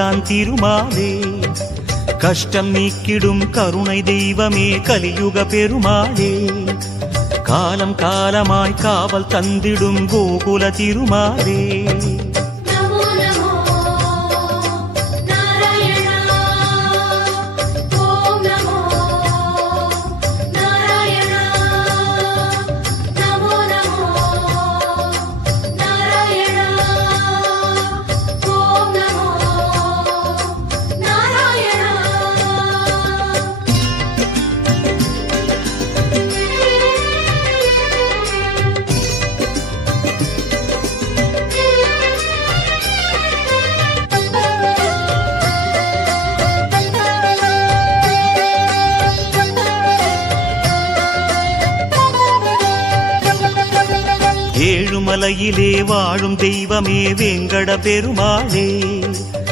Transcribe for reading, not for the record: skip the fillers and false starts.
கரைதான் திருமாலே. கஷ்டம் நீக்கிடும் கருணை தெய்வமே கலியுக பெருமாளே. காலம் காலமாய் காவல் தந்திடும் கோகுல திருமாலே. ஏழுமலையிலே வாழும் தெய்வமே வேங்கட பெருமாளே.